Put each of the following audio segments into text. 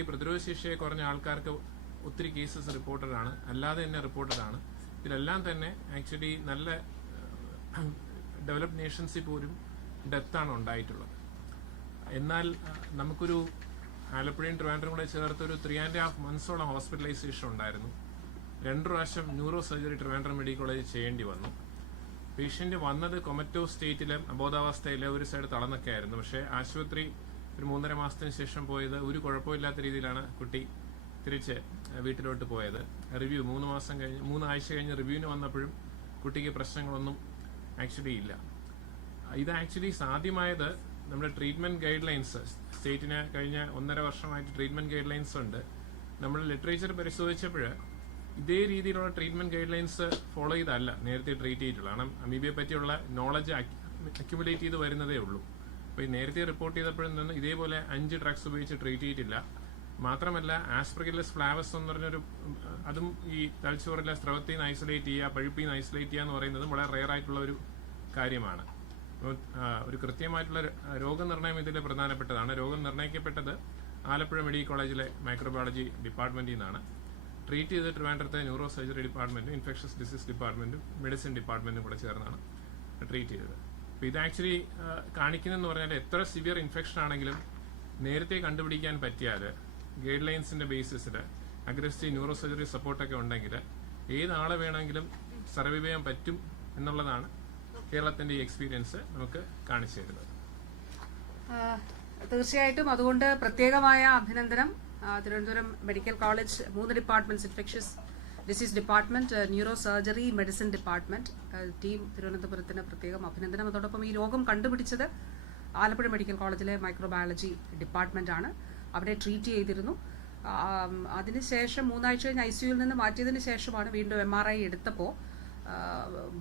ഈ പ്രതിരോധശേഷിയെ കുറഞ്ഞ ആൾക്കാർക്ക് ഒത്തിരി കേസസ് റിപ്പോർട്ടഡ് ആണ് അല്ലാതെ തന്നെ റിപ്പോർട്ടഡ് ആണ് ഇതിലെല്ലാം തന്നെ ആക്ച്വലി നല്ല ഡെവലപ്ഡ് നേഷൻസിൽ പോലും ഡെത്താണ് ഉണ്ടായിട്ടുള്ളത്. എന്നാൽ നമുക്കൊരു ആലപ്പുഴയും ട്രിവാൻഡ്രം കൂടെ ചേർത്ത് ഒരു ത്രീ ആൻഡ് ഹാഫ് മന്ത്സോളം ഹോസ്പിറ്റലൈസേഷൻ ഉണ്ടായിരുന്നു. രണ്ടു പ്രാവശ്യം ന്യൂറോ സർജറി ട്രിവാൻഡ്രം മെഡിക്കൽ കോളേജിൽ ചെയ്യേണ്ടി വന്നു. പേഷ്യന്റ് വന്നത് കൊമറ്റോ സ്റ്റേറ്റിലെ അബോധാവസ്ഥയിലെ ഒരു സൈഡ് തളർന്നൊക്കെ ആയിരുന്നു പക്ഷേ ആശുപത്രി ഒരു മൂന്നര മാസത്തിന് ശേഷം പോയത് ഒരു കുഴപ്പമില്ലാത്ത രീതിയിലാണ് കുട്ടി തിരിച്ച് വീട്ടിലോട്ട് പോയത്. റിവ്യൂ മൂന്ന് മാസം കഴിഞ്ഞ് മൂന്നാഴ്ച കഴിഞ്ഞ് റിവ്യൂവിന് വന്നപ്പോഴും കുട്ടിക്ക് പ്രശ്നങ്ങളൊന്നും ആക്ച്വലി ഇല്ല. ഇത് ആക്ച്വലി സാധ്യമായത് നമ്മുടെ ട്രീറ്റ്മെന്റ് ഗൈഡ് ലൈൻസ് സ്റ്റേറ്റിന് കഴിഞ്ഞ ഒന്നര വർഷമായിട്ട് ട്രീറ്റ്മെന്റ് ഗൈഡ് ലൈൻസ് ഉണ്ട്. നമ്മൾ ലിറ്ററേച്ചർ പരിശോധിച്ചപ്പോൾ ഇതേ രീതിയിലുള്ള ട്രീറ്റ്മെന്റ് ഗൈഡ് ലൈൻസ് ഫോളോ ചെയ്തല്ല നേരത്തെ ട്രീറ്റ് ചെയ്തിട്ടുള്ളത് കാരണം അമീബിയെ പറ്റിയുള്ള നോളജ് അക്യുമുലേറ്റ് ചെയ്ത് വരുന്നതേ ഉള്ളൂ. അപ്പോൾ ഈ നേരത്തെ റിപ്പോർട്ട് ചെയ്തപ്പോഴും നിന്ന് ഇതേപോലെ അഞ്ച് ഡ്രഗ്സ് ഉപയോഗിച്ച് ട്രീറ്റ് ചെയ്തിട്ടില്ല. മാത്രമല്ല ആസ്പ്രഗില്ലസ് ഫ്ലാവസ് എന്ന് പറഞ്ഞൊരു അതും ഈ തലച്ചോറിലെ സ്രവത്തിൽ നിന്ന് ഐസൊലേറ്റ് ചെയ്യുക പഴുപ്പിൽ നിന്ന് ഐസൊലേറ്റ് ചെയ്യുക എന്ന് പറയുന്നത് വളരെ റെയർ ആയിട്ടുള്ള ഒരു കാര്യമാണ്. ഒരു കൃത്യമായിട്ടുള്ള രോഗനിർണയം ഇതിൽ പ്രധാനപ്പെട്ടതാണ്. രോഗം നിർണയിക്കപ്പെട്ടത് ആലപ്പുഴ മെഡിക്കൽ കോളേജിലെ മൈക്രോബയോളജി ഡിപ്പാർട്ട്മെന്റിൽ നിന്നാണ് ട്രീറ്റ് ചെയ്ത് ട്രിവാൻഡ്രത്തെ ന്യൂറോ സർജറി ഡിപ്പാർട്ട്മെന്റും ഇൻഫെക്ഷസ് ഡിസീസ് ഡിപ്പാർട്ട്മെന്റും മെഡിസിൻ ഡിപ്പാർട്ട്മെന്റും കൂടെ ചേർന്നാണ് ട്രീറ്റ് ചെയ്തത്. അപ്പോൾ ഇത് ആക്ച്വലി കാണിക്കുന്നതെന്ന് പറഞ്ഞാൽ എത്ര സിവിയർ ഇൻഫെക്ഷൻ ആണെങ്കിലും നേരത്തെ കണ്ടുപിടിക്കാൻ പറ്റിയാൽ ഗൈഡ് ലൈൻസിന്റെ ബേസിസിൽ അഗ്രസീവ് ന്യൂറോ സർജറി സപ്പോർട്ടൊക്കെ ഉണ്ടെങ്കിൽ ഏതാളെ വേണമെങ്കിലും സർവൈവ് ചെയ്യാൻ പറ്റും എന്നുള്ളതാണ് കേരളത്തിന്റെ ഈ എക്സ്പീരിയൻസ് നമുക്ക് കാണിച്ചു തരുന്നത്. തീർച്ചയായിട്ടും അതുകൊണ്ട് പ്രത്യേകമായ അഭിനന്ദനം തിരുവനന്തപുരം മെഡിക്കൽ കോളേജ് മൂന്ന് departments infectious disease department neuro surgery medicine department ആ, ടീം തിരുവനന്തപുരത്തിന് പ്രത്യേകം അഭിനന്ദനം. അതോടൊപ്പം ഈ രോഗം കണ്ടുപിടിച്ചത് ആലപ്പുഴ മെഡിക്കൽ കോളേജിലെ മൈക്രോബയോളജി ഡിപ്പാർട്ട്മെന്റ് ആണ്. അവിടെ ട്രീറ്റ് ചെയ്തിരുന്നു. അതിനുശേഷം മൂന്നാഴ്ച കഴിഞ്ഞ് ഐ സിയുയിൽ നിന്ന് മാറ്റിയതിന് ശേഷമാണ് വീണ്ടും എം ആർ ഐ എടുത്തപ്പോൾ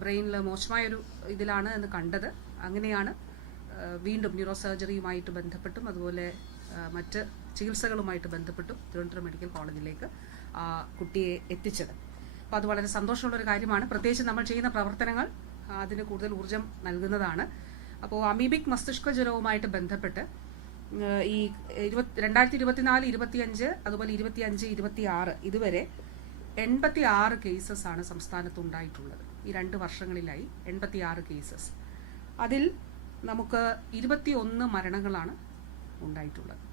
ബ്രെയിനിൽ മോശമായൊരു ഇതിലാണ് എന്ന് കണ്ടത്. അങ്ങനെയാണ് വീണ്ടും ന്യൂറോ സർജറിയുമായിട്ട് ബന്ധപ്പെട്ടും അതുപോലെ മറ്റ് ചികിത്സകളുമായിട്ട് ബന്ധപ്പെട്ടും തിരുവനന്തപുരം മെഡിക്കൽ കോളേജിലേക്ക് കുട്ടിയെ എത്തിച്ചത്. അപ്പോൾ അത് വളരെ സന്തോഷമുള്ള ഒരു കാര്യമാണ്. പ്രത്യേകിച്ച് നമ്മൾ ചെയ്യുന്ന പ്രവർത്തനങ്ങൾ അതിന് കൂടുതൽ ഊർജം നൽകുന്നതാണ്. അപ്പോൾ അമീബിക് മസ്തിഷ്ക ജ്വരവുമായിട്ട് ബന്ധപ്പെട്ട് ഈ ഇരുപത്തി രണ്ടായിരത്തി ഇരുപത്തിനാല് ഇരുപത്തിയഞ്ച് അതുപോലെ ഇരുപത്തിയഞ്ച് ഇരുപത്തി ആറ് ഇതുവരെ എൺപത്തി ആറ് കേസസ് ആണ് സംസ്ഥാനത്ത് ഉണ്ടായിട്ടുള്ളത് ഈ രണ്ട് വർഷങ്ങളിലായി എൺപത്തി ആറ് കേസസ് അതിൽ നമുക്ക് ഇരുപത്തിയൊന്ന് മരണങ്ങളാണ് ഉണ്ടായിട്ടുള്ളത്.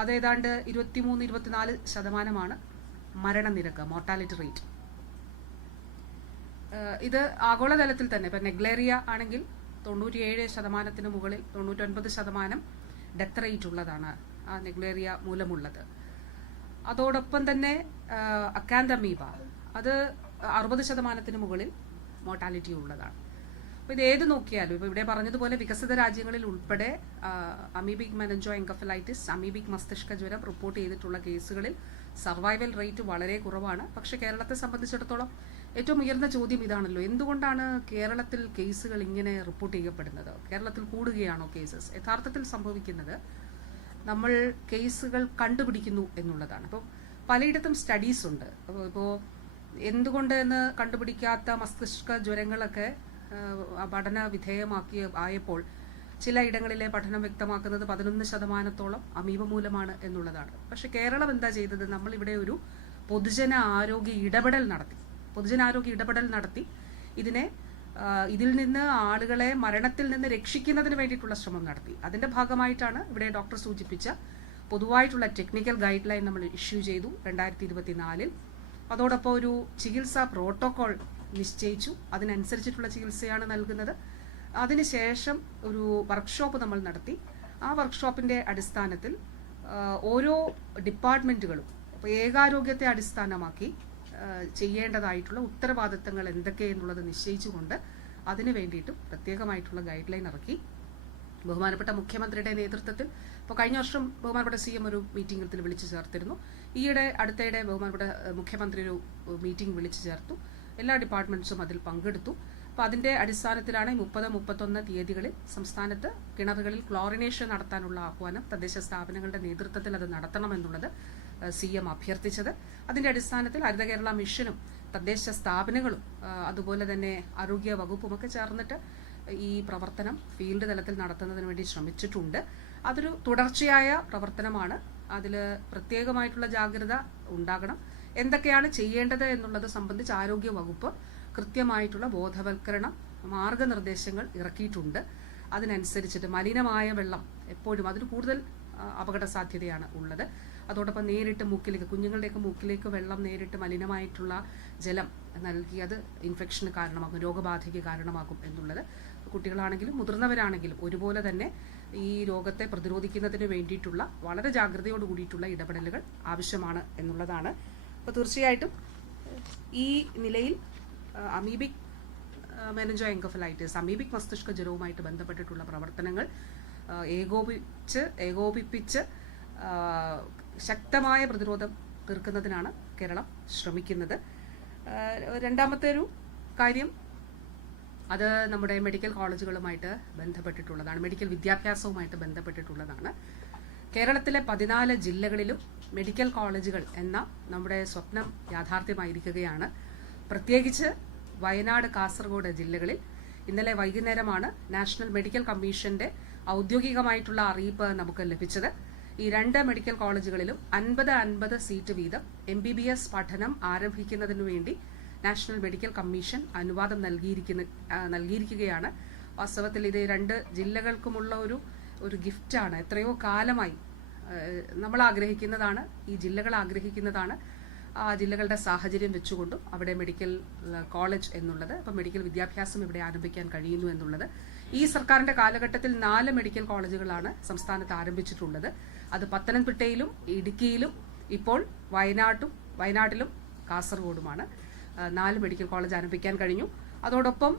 അതേതാണ്ട് ഇരുപത്തിമൂന്ന് ഇരുപത്തിനാല് ശതമാനമാണ് മരണനിരക്ക് മോർട്ടാലിറ്റി റേറ്റ് ഇത് ആഗോളതലത്തിൽ തന്നെ ഇപ്പം നെഗ്ലേറിയ ആണെങ്കിൽ തൊണ്ണൂറ്റിയേഴ് ശതമാനത്തിന് മുകളിൽ തൊണ്ണൂറ്റൊൻപത് ശതമാനം ഡെത്ത് റേറ്റ് ഉള്ളതാണ് ആ നെഗ്ലേറിയ മൂലമുള്ളത്. അതോടൊപ്പം തന്നെ അക്കാന്തമീബ അത് അറുപത് ശതമാനത്തിന് മുകളിൽ മോർട്ടാലിറ്റി ഉള്ളതാണ്. അപ്പോൾ ഇത് ഏത് നോക്കിയാലും? ഇപ്പോൾ ഇവിടെ പറഞ്ഞതുപോലെ വികസിത രാജ്യങ്ങളിൽ ഉൾപ്പെടെ അമീബിക് മെനഞ്ചോ എൻകഫലൈറ്റിസ് അമീബിക് മസ്തിഷ്ക ജ്വരം റിപ്പോർട്ട് ചെയ്തിട്ടുള്ള കേസുകളിൽ സർവൈവൽ റേറ്റ് വളരെ കുറവാണ്. പക്ഷെ കേരളത്തെ സംബന്ധിച്ചിടത്തോളം ഏറ്റവും ഉയർന്ന ചോദ്യം ഇതാണല്ലോ. എന്തുകൊണ്ടാണ് കേരളത്തിൽ കേസുകൾ ഇങ്ങനെ റിപ്പോർട്ട് ചെയ്യപ്പെടുന്നത്? കേരളത്തിൽ കൂടുകയാണോ കേസസ്? യഥാർത്ഥത്തിൽ സംഭവിക്കുന്നത് നമ്മൾ കേസുകൾ കണ്ടുപിടിക്കുന്നു എന്നുള്ളതാണ്. അപ്പോൾ പലയിടത്തും സ്റ്റഡീസ് ഉണ്ട്. അപ്പോൾ ഇപ്പോൾ എന്തുകൊണ്ട് എന്ന് കണ്ടുപിടിക്കാത്ത മസ്തിഷ്ക ജ്വരങ്ങളൊക്കെ പഠന വിധേയമാക്കിയ ആയപ്പോൾ ചില ഇടങ്ങളിലെ പഠനം വ്യക്തമാക്കുന്നത് പതിനൊന്ന് ശതമാനത്തോളം അമീബ മൂലമാണ് എന്നുള്ളതാണ്. പക്ഷെ കേരളം എന്താ ചെയ്തത്? നമ്മളിവിടെ ഒരു പൊതുജന ആരോഗ്യ ഇടപെടൽ നടത്തി. പൊതുജനാരോഗ്യ ഇടപെടൽ നടത്തി. ഇതിനെ ഇതിൽ നിന്ന് ആളുകളെ മരണത്തിൽ നിന്ന് രക്ഷിക്കുന്നതിന് വേണ്ടിയിട്ടുള്ള ശ്രമം നടത്തി. അതിന്റെ ഭാഗമായിട്ടാണ് ഇവിടെ ഡോക്ടർ സൂചിപ്പിച്ച പൊതുവായിട്ടുള്ള ടെക്നിക്കൽ ഗൈഡ് ലൈൻ നമ്മൾ ഇഷ്യൂ ചെയ്തു രണ്ടായിരത്തി ഇരുപത്തിനാലിൽ. അതോടൊപ്പം ഒരു ചികിത്സാ പ്രോട്ടോകോൾ നിശ്ചയിച്ചു. അതിനനുസരിച്ചിട്ടുള്ള ചികിത്സയാണ് നൽകുന്നത്. അതിനുശേഷം ഒരു വർക്ക്ഷോപ്പ് നമ്മൾ നടത്തി. ആ വർക്ക്ഷോപ്പിന്റെ അടിസ്ഥാനത്തിൽ ഓരോ ഡിപ്പാർട്ട്മെന്റുകളും അപ്പോൾ ഏകാരോഗ്യത്തെ അടിസ്ഥാനമാക്കി ചെയ്യേണ്ടതായിട്ടുള്ള ഉത്തരവാദിത്തങ്ങൾ എന്തൊക്കെയെന്നുള്ളത് നിശ്ചയിച്ചുകൊണ്ട് അതിനു വേണ്ടിയിട്ടും പ്രത്യേകമായിട്ടുള്ള ഗൈഡ് ലൈൻ ഇറക്കി. ബഹുമാനപ്പെട്ട മുഖ്യമന്ത്രിയുടെ നേതൃത്വത്തിൽ. ഇപ്പോൾ കഴിഞ്ഞ വർഷം ബഹുമാനപ്പെട്ട സി എം ഒരു മീറ്റിംഗിൽ വിളിച്ചു ചേർത്തിരുന്നു. ഈയിടെ അടുത്തയിടെ ബഹുമാനപ്പെട്ട മുഖ്യമന്ത്രി ഒരു മീറ്റിംഗ് വിളിച്ചു ചേർത്തു. എല്ലാ ഡിപ്പാർട്ട്മെന്റ്സും അതിൽ പങ്കെടുത്തു. അപ്പോൾ അതിന്റെ അടിസ്ഥാനത്തിലാണ് മുപ്പത് മുപ്പത്തൊന്ന് തീയതികളിൽ സംസ്ഥാനത്ത് കിണറുകളിൽ ക്ലോറിനേഷൻ നടത്താനുള്ള ആഹ്വാനം തദ്ദേശ സ്ഥാപനങ്ങളുടെ നേതൃത്വത്തിൽ അത് നടത്തണമെന്നുള്ളത് സി എം അഭ്യർത്ഥിച്ചത്. അതിന്റെ അടിസ്ഥാനത്തിൽ ഹരിത കേരള മിഷനും തദ്ദേശ സ്ഥാപനങ്ങളും അതുപോലെ തന്നെ ആരോഗ്യ വകുപ്പും ഒക്കെ ചേർന്നിട്ട് ഈ പ്രവർത്തനം ഫീൽഡ് തലത്തിൽ നടത്തുന്നതിന് വേണ്ടി ശ്രമിച്ചിട്ടുണ്ട്. അതൊരു തുടർച്ചയായ പ്രവർത്തനമാണ്. അതിൽ പ്രത്യേകമായിട്ടുള്ള ജാഗ്രത ഉണ്ടാകണം. എന്തൊക്കെയാണ് ചെയ്യേണ്ടത് എന്നുള്ളത് സംബന്ധിച്ച് ആരോഗ്യ വകുപ്പ് കൃത്യമായിട്ടുള്ള ബോധവൽക്കരണ മാർഗനിർദ്ദേശങ്ങൾ ഇറക്കിയിട്ടുണ്ട്. അതിനനുസരിച്ചിട്ട് മലിനമായ വെള്ളം എപ്പോഴും അതിന് കൂടുതൽ അപകട സാധ്യതയാണ് ഉള്ളത്. അതോടൊപ്പം നേരിട്ട് മൂക്കിലേക്ക് കുഞ്ഞുങ്ങളുടെയൊക്കെ മൂക്കിലേക്ക് വെള്ളം നേരിട്ട് മലിനമായിട്ടുള്ള ജലം നൽകി അത് ഇൻഫെക്ഷന് കാരണമാകും രോഗബാധയ്ക്ക് കാരണമാകും എന്നുള്ളത് കുട്ടികളാണെങ്കിലും മുതിർന്നവരാണെങ്കിലും ഒരുപോലെ തന്നെ ഈ രോഗത്തെ പ്രതിരോധിക്കുന്നതിന് വേണ്ടിയിട്ടുള്ള വളരെ ജാഗ്രതയോട് കൂടിയിട്ടുള്ള ഇടപെടലുകൾ ആവശ്യമാണ് എന്നുള്ളതാണ് അപ്പോൾ തീർച്ചയായിട്ടും ഈ നിലയിൽ അമീബിക് മെനഞ്ചോ എൻകഫലൈറ്റിസ് അമീബിക് മസ്തിഷ്ക ജ്വരവുമായിട്ട് ബന്ധപ്പെട്ടിട്ടുള്ള പ്രവർത്തനങ്ങൾ ഏകോപിച്ച് ഏകോപിപ്പിച്ച് ശക്തമായ പ്രതിരോധം തീർക്കുന്നതിനാണ് കേരളം ശ്രമിക്കുന്നത്. രണ്ടാമത്തെ ഒരു കാര്യം അത് നമ്മുടെ മെഡിക്കൽ കോളേജുകളുമായിട്ട് ബന്ധപ്പെട്ടിട്ടുള്ളതാണ് മെഡിക്കൽ വിദ്യാഭ്യാസവുമായിട്ട് ബന്ധപ്പെട്ടിട്ടുള്ളതാണ്. കേരളത്തിലെ പതിനാല് ജില്ലകളിലും മെഡിക്കൽ കോളേജുകൾ എന്ന നമ്മുടെ സ്വപ്നം യാഥാർത്ഥ്യമായിരിക്കുകയാണ്. പ്രത്യേകിച്ച് വയനാട് കാസർഗോഡ് ജില്ലകളിൽ ഇന്നലെ വൈകുന്നേരമാണ് നാഷണൽ മെഡിക്കൽ കമ്മീഷന്റെ ഔദ്യോഗികമായിട്ടുള്ള അറിയിപ്പ് നമുക്ക് ലഭിച്ചത്. ഈ രണ്ട് മെഡിക്കൽ കോളേജുകളിലും അൻപത് അൻപത് സീറ്റ് വീതം എം ബി ബി എസ് പഠനം ആരംഭിക്കുന്നതിനു വേണ്ടി നാഷണൽ മെഡിക്കൽ കമ്മീഷൻ അനുവാദം നൽകിയിരിക്കുന്ന നൽകിയിരിക്കുകയാണ്. വാസ്തവത്തിൽ ഇത് രണ്ട് ജില്ലകൾക്കുമുള്ള ഒരു ഒരു ഗിഫ്റ്റാണ് എത്രയോ കാലമായി നമ്മൾ ആഗ്രഹിക്കുന്നതാണ് ഈ ജില്ലകൾ ആഗ്രഹിക്കുന്നതാണ്. ആ ജില്ലകളുടെ സാഹചര്യം വെച്ചുകൊണ്ടും അവിടെ മെഡിക്കൽ കോളേജ് എന്നുള്ളത് അപ്പം മെഡിക്കൽ വിദ്യാഭ്യാസം ഇവിടെ ആരംഭിക്കാൻ കഴിയുന്നു എന്നുള്ളത്. ഈ സർക്കാരിന്റെ കാലഘട്ടത്തിൽ നാല് മെഡിക്കൽ കോളേജുകളാണ് സംസ്ഥാനത്ത് ആരംഭിച്ചിട്ടുള്ളത്. അത് പത്തനംതിട്ടയിലും ഇടുക്കിയിലും ഇപ്പോൾ വയനാട്ടും വയനാട്ടിലും കാസർഗോഡുമാണ്. നാല് മെഡിക്കൽ കോളേജ് ആരംഭിക്കാൻ കഴിഞ്ഞു. അതോടൊപ്പം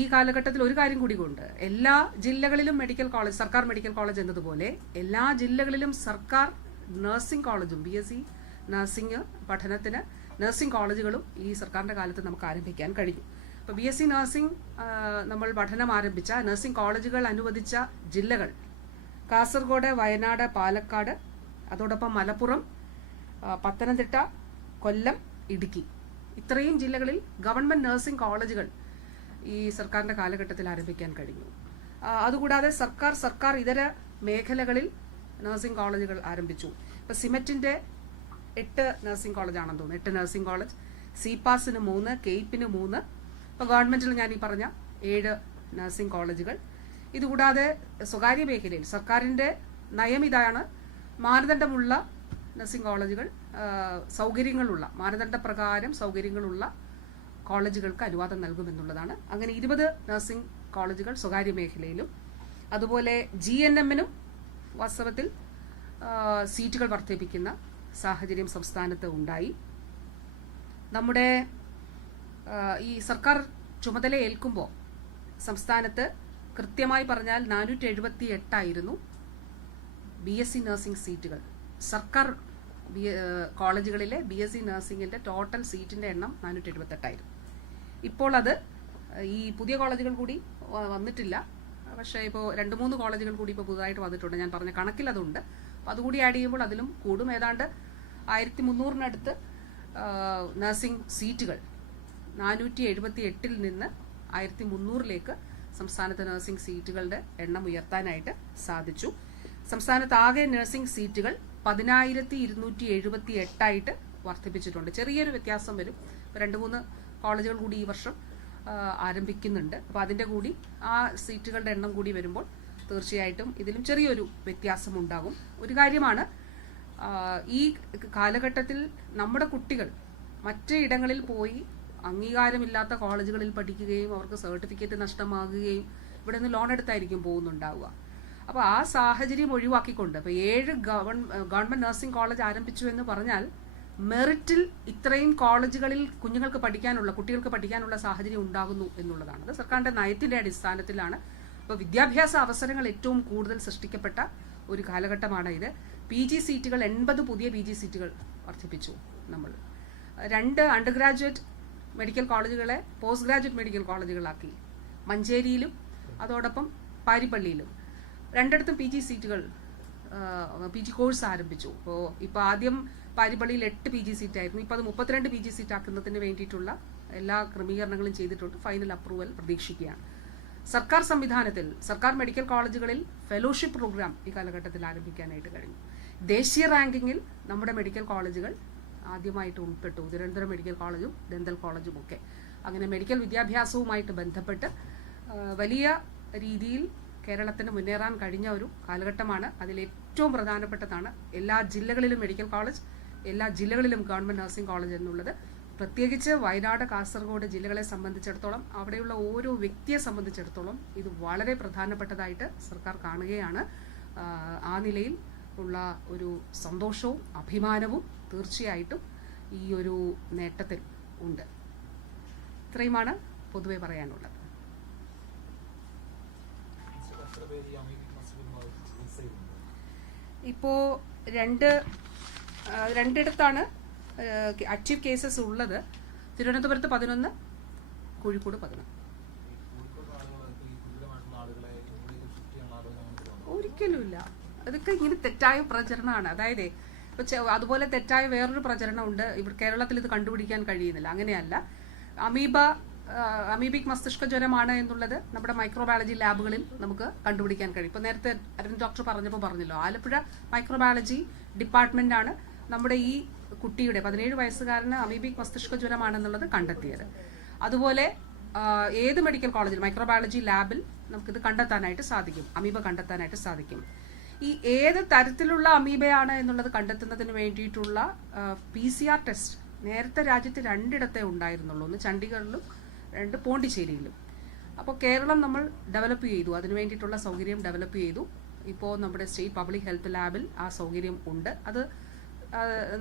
ഈ കാലഘട്ടത്തിൽ ഒരു കാര്യം കൂടി കൊണ്ട് എല്ലാ ജില്ലകളിലും മെഡിക്കൽ കോളേജ് സർക്കാർ മെഡിക്കൽ കോളേജ് എന്നതുപോലെ എല്ലാ ജില്ലകളിലും സർക്കാർ നഴ്സിംഗ് കോളേജും ബി എസ് സി നഴ്സിംഗ് പഠനത്തിന് നഴ്സിംഗ് കോളേജുകളും ഈ സർക്കാരിന്റെ കാലത്ത് നമുക്ക് ആരംഭിക്കാൻ കഴിഞ്ഞു. അപ്പോൾ ബി എസ് സി നഴ്സിംഗ് നമ്മൾ പഠനം ആരംഭിച്ച നഴ്സിംഗ് കോളേജുകൾ അനുവദിച്ച ജില്ലകൾ കാസർഗോഡ് വയനാട് പാലക്കാട് അതോടൊപ്പം മലപ്പുറം പത്തനംതിട്ട കൊല്ലം ഇടുക്കി. ഇത്രയും ജില്ലകളിൽ ഗവൺമെന്റ് നഴ്സിംഗ് കോളേജുകൾ ഈ സർക്കാരിന്റെ കാലഘട്ടത്തിൽ ആരംഭിക്കാൻ കഴിഞ്ഞു. അതുകൂടാതെ സർക്കാർ സർക്കാർ ഇതര മേഖലകളിൽ നഴ്സിംഗ് കോളേജുകൾ ആരംഭിച്ചു. ഇപ്പൊ സിമെറ്റിന്റെ എട്ട് നഴ്സിംഗ് കോളേജ് ആണെന്ന് തോന്നുന്നു. എട്ട് നഴ്സിംഗ് കോളേജ് സിപാസിന് മൂന്ന് കെയ്പിന് മൂന്ന്. ഇപ്പൊ ഗവൺമെന്റിൽ ഞാൻ ഈ പറഞ്ഞ ഏഴ് നഴ്സിംഗ് കോളേജുകൾ ഇതുകൂടാതെ സ്വകാര്യ മേഖലയിൽ സർക്കാരിന്റെ നയം ഇതാണ് മാനദണ്ഡമുള്ള നഴ്സിംഗ് കോളേജുകൾ സൗകര്യങ്ങളുള്ള മാനദണ്ഡ പ്രകാരം സൗകര്യങ്ങളുള്ള കോളേജുകൾക്ക് അനുവാദം നൽകുമെന്നുള്ളതാണ്. അങ്ങനെ ഇരുപത് നഴ്സിംഗ് കോളേജുകൾ സ്വകാര്യ മേഖലയിലും അതുപോലെ ജി എൻ എമ്മിനും വാസ്തവത്തിൽ സീറ്റുകൾ വർദ്ധിപ്പിക്കുന്ന സാഹചര്യം സംസ്ഥാനത്ത് ഉണ്ടായി. നമ്മുടെ ഈ സർക്കാർ ചുമതല ഏൽക്കുമ്പോൾ സംസ്ഥാനത്ത് കൃത്യമായി പറഞ്ഞാൽ നാനൂറ്റി എഴുപത്തി എട്ടായിരുന്നു ബി എസ് സി നഴ്സിംഗ് സീറ്റുകൾ. സർക്കാർ കോളേജുകളിലെ ബി എസ് സി നഴ്സിംഗിന്റെ ടോട്ടൽ സീറ്റിന്റെ എണ്ണം നാനൂറ്റി എഴുപത്തെട്ടായിരുന്നു ഇപ്പോൾ അത് ഈ പുതിയ കോളേജുകൾ കൂടി വന്നിട്ടില്ല. പക്ഷേ ഇപ്പോൾ രണ്ട് മൂന്ന് കോളേജുകൾ കൂടി ഇപ്പോൾ പുതുതായിട്ട് വന്നിട്ടുണ്ട്. ഞാൻ പറഞ്ഞ കണക്കിൽ അതുണ്ട് അപ്പോൾ അതുകൂടി ആഡ് ചെയ്യുമ്പോൾ അതിലും കൂടും. ഏതാണ്ട് ആയിരത്തി മുന്നൂറിനടുത്ത് നഴ്സിംഗ് സീറ്റുകൾ നാനൂറ്റി എഴുപത്തി എട്ടിൽ നിന്ന് ആയിരത്തി മുന്നൂറിലേക്ക് സംസ്ഥാനത്ത് നഴ്സിംഗ് സീറ്റുകളുടെ എണ്ണം ഉയർത്താനായിട്ട് സാധിച്ചു. സംസ്ഥാനത്ത് ആകെ നഴ്സിംഗ് സീറ്റുകൾ പതിനായിരത്തി ഇരുന്നൂറ്റി എഴുപത്തി എട്ടായിട്ട് വർദ്ധിപ്പിച്ചിട്ടുണ്ട്. ചെറിയൊരു വ്യത്യാസം വരും. രണ്ട് മൂന്ന് കോളേജുകൾ കൂടി ഈ വർഷം ആരംഭിക്കുന്നുണ്ട്. അപ്പോൾ അതിന്റെ കൂടി ആ സീറ്റുകളുടെ എണ്ണം കൂടി വരുമ്പോൾ തീർച്ചയായിട്ടും ഇതിലും ചെറിയൊരു വ്യത്യാസം ഉണ്ടാകും ഒരു കാര്യമാണ് ഈ കാലഘട്ടത്തിൽ നമ്മുടെ കുട്ടികൾ മറ്റ് ഇടങ്ങളിൽ പോയി അംഗീകാരമില്ലാത്ത കോളേജുകളിൽ പഠിക്കുകയും അവർക്ക് സർട്ടിഫിക്കറ്റ് നഷ്ടമാകുകയും ഇവിടെ നിന്ന് ലോൺ എടുത്തായിരിക്കും പോകുന്നുണ്ടാവുക. അപ്പോൾ ആ സാഹചര്യം ഒഴിവാക്കിക്കൊണ്ട് അപ്പോൾ ഏഴ് ഗവൺ ഗവൺമെന്റ് നഴ്സിംഗ് കോളേജ് ആരംഭിച്ചു എന്ന് പറഞ്ഞാൽ മെറിറ്റിൽ ഇത്രയും കോളേജുകളിൽ കുഞ്ഞുങ്ങൾക്ക് പഠിക്കാനുള്ള കുട്ടികൾക്ക് പഠിക്കാനുള്ള സാഹചര്യം ഉണ്ടാകുന്നു എന്നുള്ളതാണ്. അത് സർക്കാരിന്റെ നയത്തിന്റെ അടിസ്ഥാനത്തിലാണ്. അപ്പോൾ വിദ്യാഭ്യാസ അവസരങ്ങൾ ഏറ്റവും കൂടുതൽ സൃഷ്ടിക്കപ്പെട്ട ഒരു കാലഘട്ടമാണ് ഇത്. പി ജി സീറ്റുകൾ എൺപത് പുതിയ പി ജി സീറ്റുകൾ വർദ്ധിപ്പിച്ചു നമ്മൾ. രണ്ട് അണ്ടർ ഗ്രാജുവേറ്റ് മെഡിക്കൽ കോളേജുകളെ പോസ്റ്റ് ഗ്രാജുവേറ്റ് മെഡിക്കൽ കോളേജുകളാക്കി മഞ്ചേരിയിലും അതോടൊപ്പം പാരിപ്പള്ളിയിലും. രണ്ടിടത്തും പി ജി സീറ്റുകൾ പി ജി കോഴ്സ് ആരംഭിച്ചു. അപ്പോൾ ഇപ്പോൾ ആദ്യം പാരിപ്പള്ളിയിൽ എട്ട് പി ജി സീറ്റ് ആയിരുന്നു ഇപ്പോൾ അത് മുപ്പത്തിരണ്ട് പി ജി സീറ്റ് ആക്കുന്നതിന് വേണ്ടിയിട്ടുള്ള എല്ലാ ക്രമീകരണങ്ങളും ചെയ്തിട്ടുണ്ട്. ഫൈനൽ അപ്രൂവൽ പ്രതീക്ഷിക്കുകയാണ്. സർക്കാർ സംവിധാനത്തിൽ സർക്കാർ മെഡിക്കൽ കോളേജുകളിൽ ഫെലോഷിപ്പ് പ്രോഗ്രാം ഈ കാലഘട്ടത്തിൽ ആരംഭിക്കാനായിട്ട് കഴിഞ്ഞു. ദേശീയ റാങ്കിങ്ങിൽ നമ്മുടെ മെഡിക്കൽ കോളേജുകൾ ആദ്യമായിട്ട് ഉൾപ്പെട്ടു. തിരുവനന്തപുരം മെഡിക്കൽ കോളേജും ഡെന്തൽ കോളേജും ഒക്കെ. അങ്ങനെ മെഡിക്കൽ വിദ്യാഭ്യാസവുമായിട്ട് ബന്ധപ്പെട്ട് വലിയ രീതിയിൽ കേരളത്തിന് മുന്നേറാൻ കഴിഞ്ഞ ഒരു കാലഘട്ടമാണ്. അതിൽ ഏറ്റവും പ്രധാനപ്പെട്ടതാണ് എല്ലാ ജില്ലകളിലും മെഡിക്കൽ കോളേജ് എല്ലാ ജില്ലകളിലും ഗവൺമെന്റ് നഴ്സിംഗ് കോളേജ് എന്നുള്ളത്. പ്രത്യേകിച്ച് വയനാട് കാസർഗോഡ് ജില്ലകളെ സംബന്ധിച്ചിടത്തോളം അവിടെയുള്ള ഓരോ വ്യക്തിയെ സംബന്ധിച്ചിടത്തോളം ഇത് വളരെ പ്രധാനപ്പെട്ടതായിട്ട് സർക്കാർ കാണുകയാണ്. ആ, നിലയിൽ ഉള്ള ഒരു സന്തോഷവും അഭിമാനവും തീർച്ചയായിട്ടും ഈ ഒരു നേട്ടത്തിൽ ഉണ്ട്. ഇത്രയുമാണ് പൊതുവെ പറയാനുള്ളത്. എത്ര പേര് ഈ അമീബിക് മസ്കുലുമായി ചികിത്സ ചെയ്യുന്നുണ്ട് ഇപ്പോ രണ്ട് രണ്ടിടത്താണ് ആക്റ്റീവ് കേസസ് ഉള്ളത്. തിരുവനന്തപുരത്ത് പതിനൊന്ന് കോഴിക്കോട് പതിനൊന്ന്. ഒരിക്കലുമില്ല. അതൊക്കെ ഇങ്ങനെ തെറ്റായ പ്രചരണമാണ്. അതായത് അതുപോലെ തെറ്റായ വേറൊരു പ്രചരണമുണ്ട്. ഇവിടെ കേരളത്തിൽ ഇത് കണ്ടുപിടിക്കാൻ കഴിയുന്നില്ല. അങ്ങനെയല്ല. അമീബ അമീബിക് മസ്തിഷ്ക ജ്വരമാണ് എന്നുള്ളത് നമ്മുടെ മൈക്രോബയോളജി ലാബുകളിൽ നമുക്ക് കണ്ടുപിടിക്കാൻ കഴിയും. ഇപ്പൊ നേരത്തെ അരവിന്ദ് ഡോക്ടർ പറഞ്ഞപ്പോൾ പറഞ്ഞല്ലോ ആലപ്പുഴ മൈക്രോബയോളജി ഡിപ്പാർട്ട്മെന്റ് ആണ് നമ്മുടെ ഈ കുട്ടിയുടെ പതിനേഴ് വയസ്സുകാരന് അമീബിക് മസ്തിഷ്ക ജ്വരമാണെന്നുള്ളത് കണ്ടെത്തിയത്. അതുപോലെ ഏത് മെഡിക്കൽ കോളേജിൽ മൈക്രോബയോളജി ലാബിൽ നമുക്കിത് കണ്ടെത്താനായിട്ട് സാധിക്കും. അമീബ കണ്ടെത്താനായിട്ട് സാധിക്കും. ഈ ഏത് തരത്തിലുള്ള അമീബയാണ് എന്നുള്ളത് കണ്ടെത്തുന്നതിന് വേണ്ടിയിട്ടുള്ള പി സി ആർ ടെസ്റ്റ് നേരത്തെ രാജ്യത്ത് രണ്ടിടത്തേ ഉണ്ടായിരുന്നുള്ളൂ. ഒന്ന് ചണ്ഡീഗഡിലും രണ്ട് പോണ്ടിച്ചേരിയിലും. അപ്പോൾ കേരളം നമ്മൾ ഡെവലപ്പ് ചെയ്തു. അതിനു വേണ്ടിയിട്ടുള്ള സൗകര്യം ഡെവലപ്പ് ചെയ്തു. ഇപ്പോൾ നമ്മുടെ സ്റ്റേറ്റ് പബ്ലിക് ഹെൽത്ത് ലാബിൽ ആ സൗകര്യം ഉണ്ട്. അത്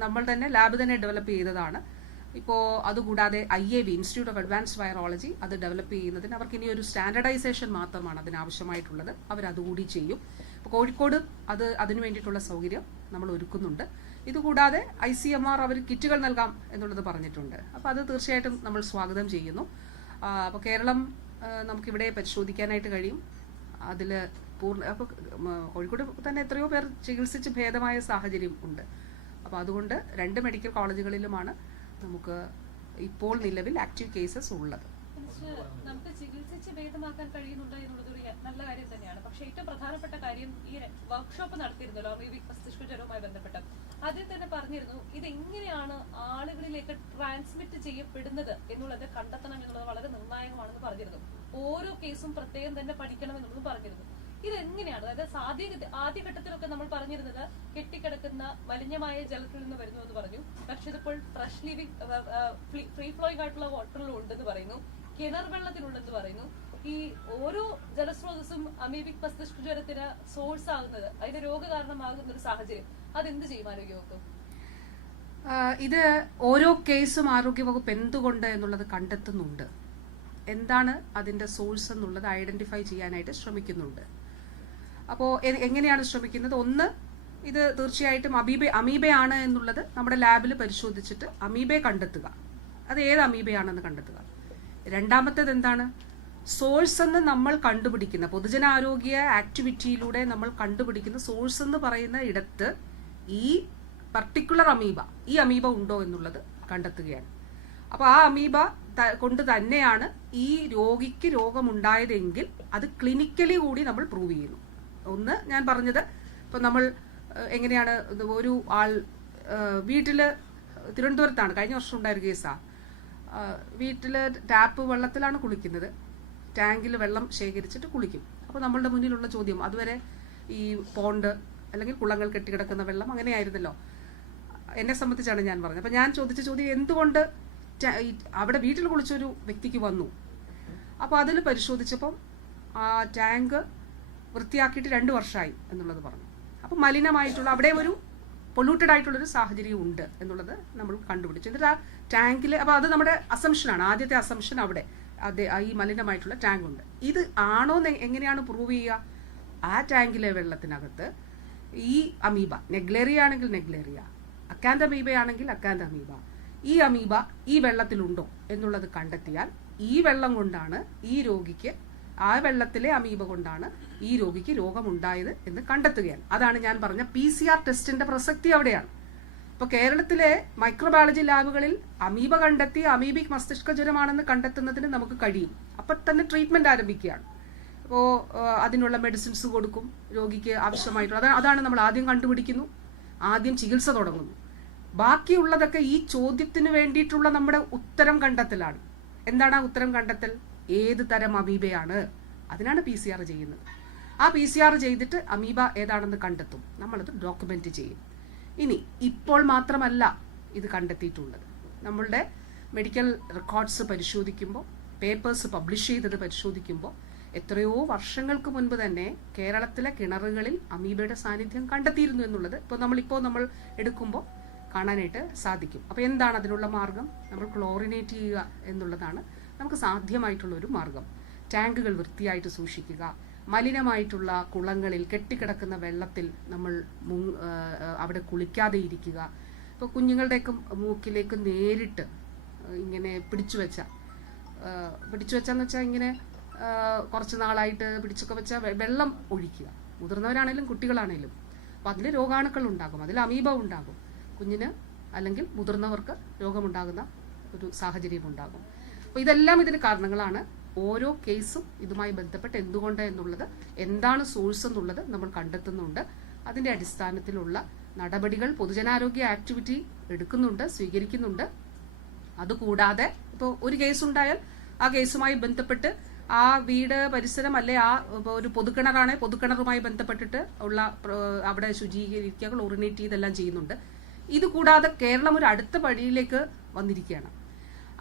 നമ്മൾ തന്നെ ലാബ് തന്നെ ഡെവലപ്പ് ചെയ്തതാണ്. ഇപ്പോൾ അതുകൂടാതെ I A V institute of advanced virology അത് ഡെവലപ്പ് ചെയ്യുന്നതിന് അവർക്ക് ഇനി ഒരു സ്റ്റാൻഡർഡൈസേഷൻ മാത്രമാണ് അതിനാവശ്യമായിട്ടുള്ളത്. അവർ അതുകൂടി ചെയ്യും. അപ്പോൾ കോഴിക്കോട് അത് അതിനു വേണ്ടിയിട്ടുള്ള സൗകര്യം നമ്മൾ ഒരുക്കുന്നുണ്ട്. ഇതുകൂടാതെ ഐ സി എം ആർ അവർ കിറ്റുകൾ നൽകാം എന്നുള്ളത് പറഞ്ഞിട്ടുണ്ട്. അപ്പോൾ അത് തീർച്ചയായിട്ടും നമ്മൾ സ്വാഗതം ചെയ്യുന്നു. അപ്പോൾ കേരളം നമുക്കിവിടെ പരിശോധിക്കാനായിട്ട് കഴിയും. അതിൽ പൂർണ അപ്പോൾ കോഴിക്കോട് തന്നെ എത്രയോ പേർ ചികിത്സിച്ച് ഭേദമായ സാഹചര്യം ഉണ്ട്. അപ്പോൾ അതുകൊണ്ട് രണ്ട് മെഡിക്കൽ കോളേജുകളിലുമാണ് നമുക്ക് ഇപ്പോൾ നിലവിൽ ആക്റ്റീവ് കേസസ് ഉള്ളത്. നമുക്ക് ചികിത്സിച്ച് ഭേദമാക്കാൻ കഴിയുന്നുണ്ട് എന്നുള്ളത് ഒരു നല്ല കാര്യം തന്നെയാണ്. പക്ഷെ ഏറ്റവും പ്രധാനപ്പെട്ട കാര്യം ഈ വർക്ക്ഷോപ്പ് നടത്തിയിരുന്നല്ലോ അമീബിക് മസ്തിഷ്ക ജ്വരവുമായി ബന്ധപ്പെട്ട്. അതിൽ തന്നെ പറഞ്ഞിരുന്നു ഇത് എങ്ങനെയാണ് ആളുകളിലേക്ക് ട്രാൻസ്മിറ്റ് ചെയ്യപ്പെടുന്നത് എന്നുള്ളത് കണ്ടെത്തണം എന്നുള്ളത് വളരെ നിർണായകമാണെന്ന് പറഞ്ഞിരുന്നു. ഓരോ കേസും പ്രത്യേകം തന്നെ പഠിക്കണം എന്നുള്ളതും പറഞ്ഞിരുന്നു. ഇത് എങ്ങനെയാണ് അതായത് ആദ്യ ആദ്യഘട്ടത്തിലൊക്കെ നമ്മൾ പറഞ്ഞിരുന്നത് കെട്ടിക്കിടക്കുന്ന മലിനമായ ജലത്തിൽ നിന്ന് വരുന്നു എന്ന് പറഞ്ഞു. പക്ഷെ ഇതിപ്പോൾ ഫ്രഷ് ലിവിംഗ് ഫ്രീ ഫ്ലോയിങ് ആയിട്ടുള്ള വാട്ടറിലും ഉണ്ടെന്ന് പറയുന്നു. കിണർ വെള്ളത്തിലുണ്ടെന്ന് പറയുന്നു. ഈ ഓരോ ജലസ്രോതസ്സും അമീബിക് മസ്തിഷ്ക ജ്വരത്തിന് സോഴ്സ് ആകുന്നത് അതിന്റെ രോഗകാരണമാകുന്ന ഒരു സാഹചര്യം. അതെന്ത് ചെയ്യും ആരോഗ്യവകുപ്പ്? ഇത് ഓരോ കേസും ആരോഗ്യവകുപ്പ് എന്തുകൊണ്ട് എന്നുള്ളത് കണ്ടെത്തുന്നുണ്ട്. എന്താണ് അതിന്റെ സോഴ്സ് എന്നുള്ളത് ഐഡന്റിഫൈ ചെയ്യാനായിട്ട് ശ്രമിക്കുന്നുണ്ട്. അപ്പോൾ എങ്ങനെയാണ് ശ്രമിക്കുന്നത്? ഒന്ന് ഇത് തീർച്ചയായിട്ടും അമീബ അമീബയാണ് എന്നുള്ളത് നമ്മുടെ ലാബിൽ പരിശോധിച്ചിട്ട് അമീബയെ കണ്ടെത്തുക. അത് ഏത് അമീബയാണെന്ന് കണ്ടെത്തുക. രണ്ടാമത്തേത് എന്താണ്? സോഴ്സ് എന്ന് നമ്മൾ കണ്ടുപിടിക്കുന്ന പൊതുജനാരോഗ്യ ആക്ടിവിറ്റിയിലൂടെ നമ്മൾ കണ്ടുപിടിക്കുന്ന സോഴ്സ് എന്ന് പറയുന്ന ഇടത്ത് ഈ പർട്ടിക്കുലർ അമീബ ഈ അമീബ ഉണ്ടോ എന്നുള്ളത് കണ്ടെത്തുകയാണ്. അപ്പോൾ ആ അമീബ കൊണ്ട് തന്നെയാണ് ഈ രോഗിക്ക് രോഗമുണ്ടായതെങ്കിൽ അത് ക്ലിനിക്കലി കൂടി നമ്മൾ പ്രൂവ് ചെയ്യുന്നു. ഒന്ന് ഞാൻ പറഞ്ഞത്. ഇപ്പം നമ്മൾ എങ്ങനെയാണ് ഒരു ആൾ വീട്ടിൽ തിരുവനന്തപുരത്താണ്. കഴിഞ്ഞ വർഷം ഉണ്ടായ ഒരു വീട്ടിൽ ടാപ്പ് വെള്ളത്തിലാണ് കുളിക്കുന്നത്. ടാങ്കിൽ വെള്ളം ശേഖരിച്ചിട്ട് കുളിക്കും. അപ്പോൾ നമ്മളുടെ മുന്നിലുള്ള ചോദ്യം അതുവരെ ഈ പോണ്ട് അല്ലെങ്കിൽ കുളങ്ങൾ കെട്ടിക്കിടക്കുന്ന വെള്ളം അങ്ങനെയായിരുന്നല്ലോ എന്നെ സംബന്ധിച്ചാണ് ഞാൻ പറഞ്ഞത്. അപ്പം ഞാൻ ചോദിച്ച ചോദ്യം എന്തുകൊണ്ട് അവിടെ വീട്ടിൽ കുളിച്ചൊരു വ്യക്തിക്ക് വന്നു? അപ്പോൾ അതിൽ പരിശോധിച്ചപ്പം ആ ടാങ്ക് വൃത്തിയാക്കിയിട്ട് രണ്ട് വർഷമായി എന്നുള്ളത് പറഞ്ഞു. അപ്പോൾ മലിനമായിട്ടുള്ള അവിടെ ഒരു പൊല്യൂട്ടഡ് ആയിട്ടുള്ളൊരു സാഹചര്യം ഉണ്ട് എന്നുള്ളത് നമ്മൾ കണ്ടുപിടിച്ചു. എന്നിട്ട് ആ ടാങ്കിൽ അപ്പോൾ അത് നമ്മുടെ അസംഷനാണ് ആദ്യത്തെ അസംഷൻ അവിടെ. അതെ ഈ മലിനമായിട്ടുള്ള ടാങ്ക് ഉണ്ട്. ഇത് ആണോ എങ്ങനെയാണ് പ്രൂവ് ചെയ്യുക? ആ ടാങ്കിലെ വെള്ളത്തിനകത്ത് ഈ അമീബ നെഗ്ലേറിയ ആണെങ്കിൽ നെഗ്ലേറിയ അക്കാന്ത അമീബ ആണെങ്കിൽ അക്കാന്ത അമീബ. ഈ അമീബ ഈ വെള്ളത്തിലുണ്ടോ എന്നുള്ളത് കണ്ടെത്തിയാൽ ഈ വെള്ളം കൊണ്ടാണ് ഈ രോഗിക്ക് ആ വെള്ളത്തിലെ അമീബ കൊണ്ടാണ് ഈ രോഗിക്ക് രോഗമുണ്ടായത് എന്ന് കണ്ടെത്തുകയാണ്. അതാണ് ഞാൻ പറഞ്ഞ പി സി ആർ ടെസ്റ്റിന്റെ പ്രസക്തി അവിടെയാണ്. ഇപ്പൊ കേരളത്തിലെ മൈക്രോബയോളജി ലാബുകളിൽ അമീബ കണ്ടെത്തി അമീബിക് മസ്തിഷ്ക ജ്വരമാണെന്ന് കണ്ടെത്തുന്നതിന് നമുക്ക് കഴിയും. അപ്പൊ തന്നെ ട്രീറ്റ്മെന്റ് ആരംഭിക്കുകയാണ്. അപ്പോൾ അതിനുള്ള മെഡിസിൻസ് കൊടുക്കും രോഗിക്ക് ആവശ്യമായിട്ടുള്ള അതാണ് അതാണ് നമ്മൾ ആദ്യം കണ്ടുപിടിക്കുന്നു. ആദ്യം ചികിത്സ തുടങ്ങുന്നു. ബാക്കിയുള്ളതൊക്കെ ഈ ചോദ്യത്തിന് വേണ്ടിയിട്ടുള്ള നമ്മുടെ ഉത്തരം കണ്ടെത്തലാണ്. എന്താണ് ആ ഉത്തരം കണ്ടെത്തൽ? ഏത് തരം അമീബയാണ്? അതിനാണ് പി സി ആർ ചെയ്യുന്നത്. ആ പി സി ആർ ചെയ്തിട്ട് അമീബ ഏതാണെന്ന് കണ്ടെത്തും. നമ്മളത് ഡോക്യുമെന്റ് ചെയ്യും. ഇനി ഇപ്പോൾ മാത്രമല്ല ഇത് കണ്ടെത്തിയിട്ടുള്ളത്. നമ്മളുടെ മെഡിക്കൽ റെക്കോർഡ്സ് പരിശോധിക്കുമ്പോൾ പേപ്പേഴ്സ് പബ്ലിഷ് ചെയ്തത് പരിശോധിക്കുമ്പോൾ എത്രയോ വർഷങ്ങൾക്ക് മുൻപ് തന്നെ കേരളത്തിലെ കിണറുകളിൽ അമീബയുടെ സാന്നിധ്യം കണ്ടെത്തിയിരുന്നു എന്നുള്ളത് ഇപ്പോൾ നമ്മളിപ്പോൾ നമ്മൾ എടുക്കുമ്പോൾ കാണാനായിട്ട് സാധിക്കും. അപ്പോൾ എന്താണ് അതിനുള്ള മാർഗം? നമ്മൾ ക്ലോറിനേറ്റ് ചെയ്യുക എന്നുള്ളതാണ് നമുക്ക് സാധ്യമായിട്ടുള്ള ഒരു മാർഗം. ടാങ്കുകൾ വൃത്തിയായിട്ട് സൂക്ഷിക്കുക മലിനമായിട്ടുള്ള കുളങ്ങളിൽ കെട്ടിക്കിടക്കുന്ന വെള്ളത്തിൽ നമ്മൾ അവിടെ കുളിക്കാതെ ഇരിക്കുക. ഇപ്പോൾ കുഞ്ഞുങ്ങളുടെയൊക്കെ മൂക്കിലേക്ക് നേരിട്ട് ഇങ്ങനെ പിടിച്ചു വെച്ച പിടിച്ചു വെച്ചാന്ന് വെച്ചാൽ ഇങ്ങനെ കുറച്ച് നാളായിട്ട് പിടിച്ചൊക്കെ വെച്ചാൽ വെള്ളം ഒഴിക്കുക. മുതിർന്നവരാണേലും കുട്ടികളാണേലും. അപ്പം അതിൽ രോഗാണുക്കൾ ഉണ്ടാകും. അതിൽ അമീബ ഉണ്ടാകും. കുഞ്ഞിന് അല്ലെങ്കിൽ മുതിർന്നവർക്ക് രോഗമുണ്ടാകുന്ന ഒരു സാഹചര്യം ഉണ്ടാകും. അപ്പോൾ ഇതെല്ലാം ഇതിന് കാരണങ്ങളാണ്. ഓരോ കേസും ഇതുമായി ബന്ധപ്പെട്ട് എന്തുകൊണ്ട് എന്നുള്ളത് എന്താണ് സോഴ്സ് എന്നുള്ളത് നമ്മൾ കണ്ടെത്തുന്നുണ്ട്. അതിന്റെ അടിസ്ഥാനത്തിലുള്ള നടപടികൾ പൊതുജനാരോഗ്യ ആക്ടിവിറ്റി എടുക്കുന്നുണ്ട് സ്വീകരിക്കുന്നുണ്ട്. അതുകൂടാതെ ഇപ്പോൾ ഒരു കേസ് ഉണ്ടായാൽ ആ കേസുമായി ബന്ധപ്പെട്ട് ആ വീട് പരിസരം അല്ലെ ആ ഒരു പൊതുക്കിണറാണ് പൊതുക്കിണറുമായി ബന്ധപ്പെട്ടിട്ട് ഉള്ള അവിടെ ശുചീകരിക്കുക ക്ലോറിനേറ്റ് ചെയ്തെല്ലാം ചെയ്യുന്നുണ്ട്. ഇത് കൂടാതെ കേരളം ഒരു അടുത്ത പടിയിലേക്ക് വന്നിരിക്കുകയാണ്.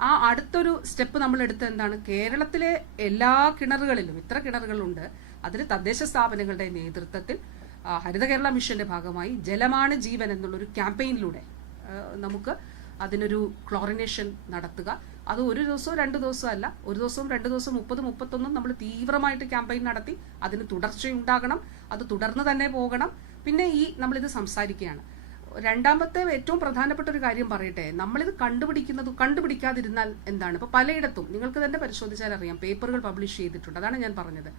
ആ അടുത്തൊരു സ്റ്റെപ്പ് നമ്മൾ എടുത്ത എന്താണ്? കേരളത്തിലെ എല്ലാ കിണറുകളിലും ഇത്ര കിണറുകളുണ്ട് അതിൽ തദ്ദേശ സ്ഥാപനങ്ങളുടെ നേതൃത്വത്തിൽ ഹരിത കേരള മിഷന്റെ ഭാഗമായി ജലമാണ് ജീവൻ എന്നുള്ളൊരു ക്യാമ്പയിനിലൂടെ നമുക്ക് അതിനൊരു ക്ലോറിനേഷൻ നടത്തുക. അത് ഒരു ദിവസവും രണ്ട് ദിവസവും അല്ല ഒരു ദിവസവും രണ്ട് ദിവസവും മുപ്പത് മുപ്പത്തൊന്നും നമ്മൾ തീവ്രമായിട്ട് ക്യാമ്പയിൻ നടത്തി അതിന് തുടർച്ചയുണ്ടാകണം അത് തുടർന്ന് തന്നെ പോകണം. പിന്നെ ഈ നമ്മളിത് സംസാരിക്കുകയാണ്. രണ്ടാമത്തെ ഏറ്റവും പ്രധാനപ്പെട്ട ഒരു കാര്യം പറയട്ടെ. നമ്മളിത് കണ്ടുപിടിക്കുന്നത് കണ്ടുപിടിക്കാതിരുന്നാൽ എന്താണ്? ഇപ്പൊ പലയിടത്തും നിങ്ങൾക്ക് തന്നെ പരിശോധിച്ചാൽ അറിയാം പേപ്പറുകൾ പബ്ലിഷ് ചെയ്തിട്ടുണ്ട്. അതാണ് ഞാൻ പറഞ്ഞത്.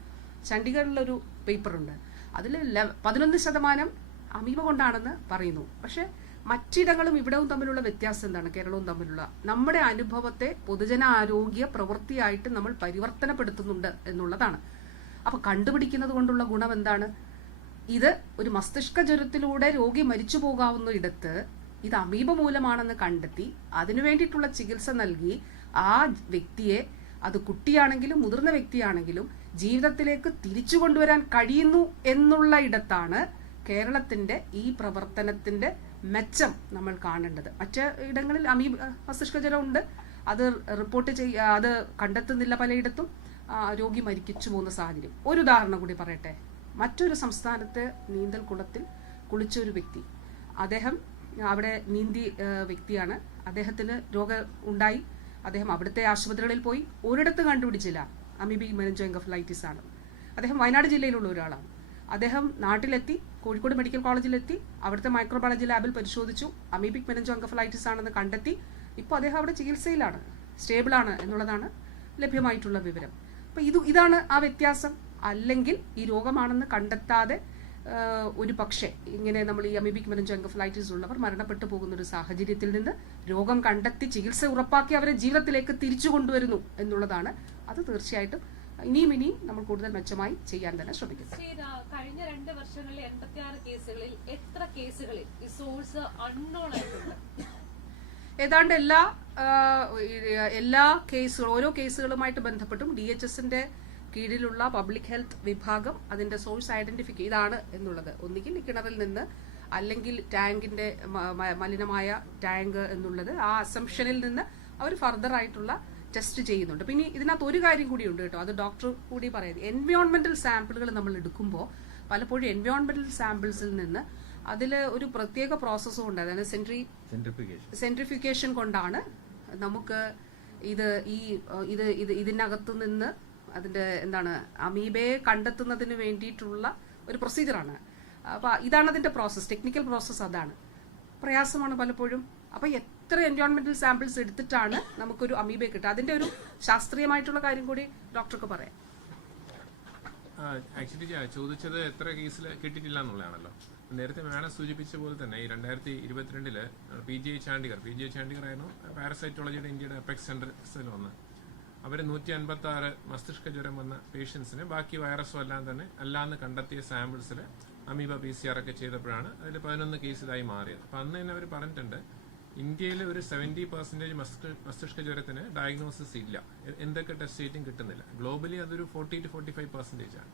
ചണ്ഡീഗഡിലൊരു പേപ്പറുണ്ട്. അതിൽ പതിനൊന്ന് ശതമാനം അമീബ കൊണ്ടാണെന്ന് പറയുന്നു. പക്ഷെ മറ്റിടങ്ങളും ഇവിടവും തമ്മിലുള്ള വ്യത്യാസം എന്താണ്? കേരളവും തമ്മിലുള്ള നമ്മുടെ അനുഭവത്തെ പൊതുജന ആരോഗ്യ പ്രവൃത്തിയായിട്ട് നമ്മൾ പരിവർത്തനപ്പെടുത്തുന്നുണ്ട് എന്നുള്ളതാണ്. അപ്പൊ കണ്ടുപിടിക്കുന്നത് കൊണ്ടുള്ള ഗുണം എന്താണ്? ഇത് ഒരു മസ്തിഷ്ക ജ്വരത്തിലൂടെ രോഗി മരിച്ചു പോകാവുന്ന ഇടത്ത് ഇത് അമീബ മൂലമാണെന്ന് കണ്ടെത്തി അതിനു വേണ്ടിയിട്ടുള്ള ചികിത്സ നൽകി ആ വ്യക്തിയെ അത് കുട്ടിയാണെങ്കിലും മുതിർന്ന വ്യക്തിയാണെങ്കിലും ജീവിതത്തിലേക്ക് തിരിച്ചു കൊണ്ടുവരാൻ കഴിയുന്നു എന്നുള്ള ഇടത്താണ് കേരളത്തിന്റെ ഈ പ്രവർത്തനത്തിന്റെ മെച്ചം നമ്മൾ കാണേണ്ടത്. മറ്റ് ഇടങ്ങളിൽ അമീബ മസ്തിഷ്ക ജ്വരം ഉണ്ട്. അത് റിപ്പോർട്ട് ചെയ്യ അത് കണ്ടെത്തുന്നില്ല പലയിടത്തും രോഗി മരിച്ചു പോകുന്ന സാഹചര്യം. ഒരു ഉദാഹരണം കൂടി പറയട്ടെ? മറ്റൊരു സംസ്ഥാനത്തെ നീന്തൽ കുളത്തിൽ കുളിച്ച ഒരു വ്യക്തി. അദ്ദേഹം അവിടെ നീന്തി വ്യക്തിയാണ്. അദ്ദേഹത്തിന് രോഗം ഉണ്ടായി. അദ്ദേഹം അവിടുത്തെ ആശുപത്രികളിൽ പോയി. ഒരിടത്ത് കണ്ടുപിടിച്ചില്ല. അമീബിക് മെനഞ്ചോങ്കഫ്ലൈറ്റിസ് ആണ്. അദ്ദേഹം വയനാട് ജില്ലയിലുള്ള ഒരാളാണ്. അദ്ദേഹം നാട്ടിലെത്തി കോഴിക്കോട് മെഡിക്കൽ കോളേജിലെത്തി അവിടുത്തെ മൈക്രോബയോളജി ലാബിൽ പരിശോധിച്ചു. അമീബിക് മെനഞ്ചോങ്കഫ്ലൈറ്റിസ് ആണെന്ന് കണ്ടെത്തി. ഇപ്പോൾ അദ്ദേഹം അവിടെ ചികിത്സയിലാണ് സ്റ്റേബിളാണ് എന്നുള്ളതാണ് ലഭ്യമായിട്ടുള്ള വിവരം. അപ്പോൾ ഇത് ഇതാണ് ആ വ്യത്യാസം. അല്ലെങ്കിൽ ഈ രോഗമാണെന്ന് കണ്ടെത്താതെ ഒരു പക്ഷേ ഇങ്ങനെ നമ്മൾ ഈ അമീബിക് ജംഗഫ്ലൈറ്റിസ് ഉള്ളവർ മരണപ്പെട്ടു പോകുന്ന ഒരു സാഹചര്യത്തിൽ നിന്ന് രോഗം കണ്ടെത്തി ചികിത്സ ഉറപ്പാക്കി അവരെ ജീവിതത്തിലേക്ക് തിരിച്ചു കൊണ്ടുവരുന്നു എന്നുള്ളതാണ്. അത് തീർച്ചയായിട്ടും ഇനിയും ഇനിയും നമ്മൾ കൂടുതൽ മെച്ചമായി ചെയ്യാൻ തന്നെ ശ്രമിക്കും. കഴിഞ്ഞ രണ്ട് വർഷങ്ങളിൽ എൺപത്തി ആറ് കേസുകളിൽ എത്ര കേസുകളിൽ ഈ സോഴ്സ് അൺനോൺ ആയിട്ടുണ്ട്? ഏതാണ്ട് എല്ലാ എല്ലാ കേസുകളും ഓരോ കേസുകളുമായിട്ട് ബന്ധപ്പെട്ടും ഡി എച്ച് എസിന്റെ കീഴിലുള്ള പബ്ലിക് ഹെൽത്ത് വിഭാഗം അതിന്റെ സോഴ്സ് ഐഡന്റിഫൈ ഇതാണ് എന്നുള്ളത്. ഒന്നുകിൽ കിണറിൽ നിന്ന് അല്ലെങ്കിൽ ടാങ്കിന്റെ മലിനമായ ടാങ്ക് എന്നുള്ളത് ആ അസംഷനിൽ നിന്ന് അവർ ഫർദർ ആയിട്ടുള്ള ടെസ്റ്റ് ചെയ്യുന്നുണ്ട്. പിന്നെ ഇതിനകത്ത് ഒരു കാര്യം കൂടി ഉണ്ട് കേട്ടോ. അത് ഡോക്ടർ കൂടി പറയുന്നത്. എൻവയോൺമെന്റൽ സാമ്പിളുകൾ നമ്മൾ എടുക്കുമ്പോൾ പലപ്പോഴും എൻവയോൺമെന്റൽ സാമ്പിൾസിൽ നിന്ന് അതിൽ ഒരു പ്രത്യേക പ്രോസസ്സും ഉണ്ട്. അതായത് സെൻട്രി സെൻട്രിഫിക്കേഷൻ കൊണ്ടാണ് നമുക്ക് ഇത് ഈ ഇത് ഇത് ഇതിനകത്തു നിന്ന് അതിന്റെ എന്താണ് അമീബയെ കണ്ടെത്തുന്നതിന് വേണ്ടിയിട്ടുള്ള ഒരു പ്രൊസീജിയറാണ് അപ്പൊ ഇതാണ് അതിന്റെ പ്രോസസ്സ് ടെക്നിക്കൽ പ്രോസസ്സ് അതാണ്. പ്രയാസമാണ് പലപ്പോഴും. അപ്പൊ എത്ര എൻവയോൺമെന്റൽ സാമ്പിൾസ് എടുത്തിട്ടാണ് നമുക്കൊരു അമീബയെ കിട്ടുക? അതിന്റെ ഒരു ശാസ്ത്രീയമായിട്ടുള്ള കാര്യം കൂടി ഡോക്ടർക്ക് പറയാം. ആക്ച്വലി ചോദിച്ചത് എത്ര കേസിൽ കിട്ടിയിട്ടില്ല എന്നുള്ളതാണല്ലോ. നേരത്തെ മാഡം സൂചിപ്പിച്ച പോലെ തന്നെ ഈ രണ്ടായിരത്തി ഇരുപത്തിരണ്ടിൽ P G I Chandigarh P G I Chandigarh ആയിരുന്നു പാരസൈറ്റോളജിയുടെ ഇന്ത്യയുടെ അപെക്സ് സെന്റർ വന്ന്. അവർ നൂറ്റി അൻപത്തി ആറ് മസ്തിഷ്ക ജ്വരം വന്ന പേഷ്യൻസിന് ബാക്കി വൈറസും എല്ലാം തന്നെ അല്ലാന്ന് കണ്ടെത്തിയ സാമ്പിൾസിൽ അമീബ പി സി ആർ ഒക്കെ ചെയ്തപ്പോഴാണ് അതിൽ പതിനൊന്ന് കേസ് ഇതായി മാറിയത്. അപ്പൊ അന്ന് തന്നെ അവർ പറഞ്ഞിട്ടുണ്ട് ഇന്ത്യയിൽ ഒരു സെവന്റി പെർസെന്റേജ് മസ്തിഷ്ക ജ്വരത്തിന് ഡയഗ്നോസിസ് ഇല്ല. എന്തൊക്കെ ടെസ്റ്റ് ചെയ്തിട്ടും കിട്ടുന്നില്ല. ഗ്ലോബലി അതൊരു forty to forty five percentage ആണ്.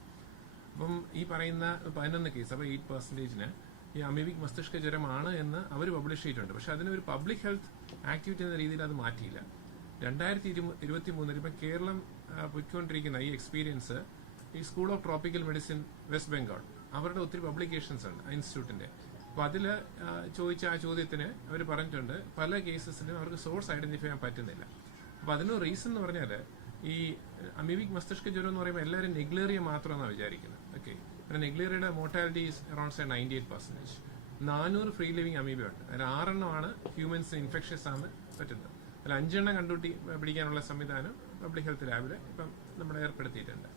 അപ്പം ഈ പറയുന്ന പതിനൊന്ന് കേസ് അപ്പോൾ എയ്റ്റ് പെർസെന്റേജിന് ഈ അമീബിക് മസ്തിഷ്ക ജ്വരമാണ് എന്ന് അവർ പബ്ലിഷ് ചെയ്തിട്ടുണ്ട്. പക്ഷെ അതിനൊരു പബ്ലിക് ഹെൽത്ത് ആക്ടിവിറ്റി എന്ന രീതിയിൽ അത് മാറ്റിയില്ല. രണ്ടായിരത്തി ഇരുപത്തി മൂന്നിൽ ഇപ്പം കേരളം പോയിക്കൊണ്ടിരിക്കുന്ന ഈ എക്സ്പീരിയൻസ് ഈ school of tropical medicine West Bengal അവരുടെ ഒത്തിരി പബ്ലിക്കേഷൻസ് ഉണ്ട് ഇൻസ്റ്റിറ്റ്യൂട്ടിന്റെ അപ്പൊ അതിൽ ചോദിച്ച ആ ചോദ്യത്തിന് അവർ പറഞ്ഞിട്ടുണ്ട് പല കേസസിലും അവർക്ക് സോഴ്സ് ഐഡന്റിഫൈ ചെയ്യാൻ പറ്റുന്നില്ല. അപ്പോൾ അതിന് റീസൺ എന്ന് പറഞ്ഞാൽ ഈ അമീബിക് മസ്തിഷ്ക ജ്വരം എന്ന് പറയുമ്പോൾ എല്ലാവരും നെഗ്ലേറിയ മാത്രമെന്നാണ് വിചാരിക്കുന്നത്. ഓക്കെ പിന്നെ നെഗ്ലേറിയയുടെ mortality is around ninety eight percentage നാനൂറ് ഫ്രീ ലിവിങ് അമീബിയുണ്ട് അതിൽ ആറെണ്ണമാണ് ഹ്യൂമൻസ് ഇൻഫെക്ഷ്യസ് ആണ് പറ്റുന്നത്. അതിൽ അഞ്ചെണ്ണം കണ്ടുപിടി പിടിക്കാനുള്ള സംവിധാനം പബ്ലിക് ഹെൽത്ത് ലാബിൽ ഇപ്പം നമ്മൾ ഏർപ്പെടുത്തിയിട്ടുണ്ട്.